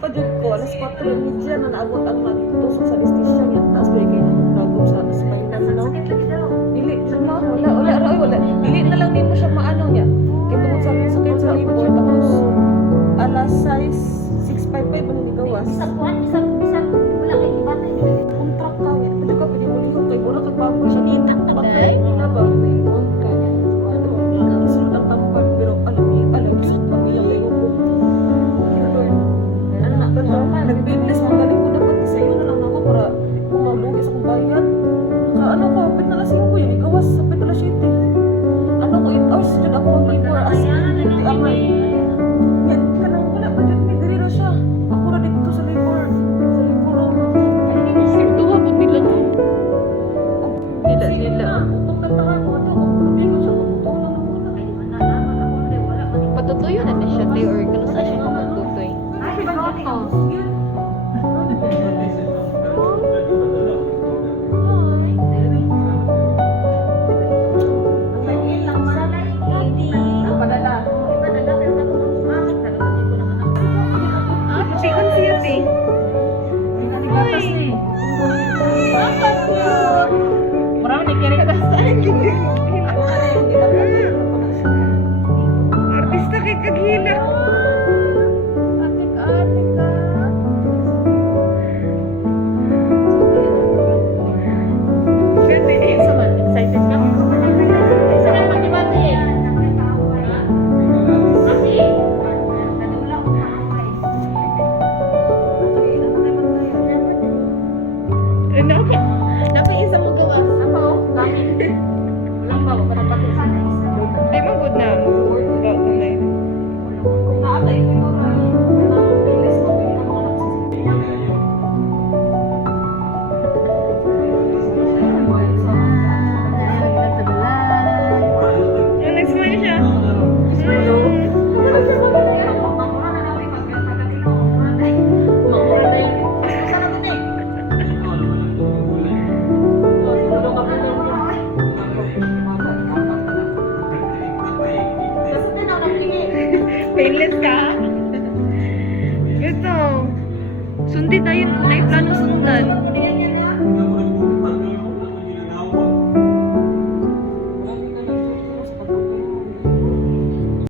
Pagod ko, alas 4 ng media na naabot ang nagtusok sa anesthesia niya. Tapos bigay na nagum sa spinal, no? Dili, wala. Dili na lang din mo siya maano niya. Kaya tungkol sa akin sakit sa liver. Tapos, alas 6:55 ba nang gawas? Isang wala kay ibata niyo. Contract ka niya. Pwede ka pinipulihog kay Mura kag bago siya. Bakit? Nga ba? Isunod ang tampad. Pero alam, isang pamilya kayo ko. Ano na, nag-business, magaling ko dapat sa iyo na lang ako para kung malugi sa kong bayan. Ano ko, pwede na lasing ko yun. Ikawas sa pwede na 7. Ano ko, 8 hours dyan ako mag-labor. As hindi amay. Yan, kanang wala pa dyan. May dali na siya. Ako na dito sa labor. Sa labor room. Sigtuha po nila to. Nila. Kung nagtahan ko, ano, hindi ko siya magtulong na muna. Patutuyo na siya tayo or kano sa siya patutuy. Ay, bakit ka? Yun. Marami ni kaya ka sa artista kay kaghila. Atik ka. Ganda eh. Saman, excited ka? Isa lang mag-ibate eh. Dapat isa mo gawas. Walang pa, walang pa. Di mo good na. Kung naatay ko yun, bilis ko, hindi ka mga Nag-smile siya. Painless ka? Ito. Sundin na yun kung may plano sundan.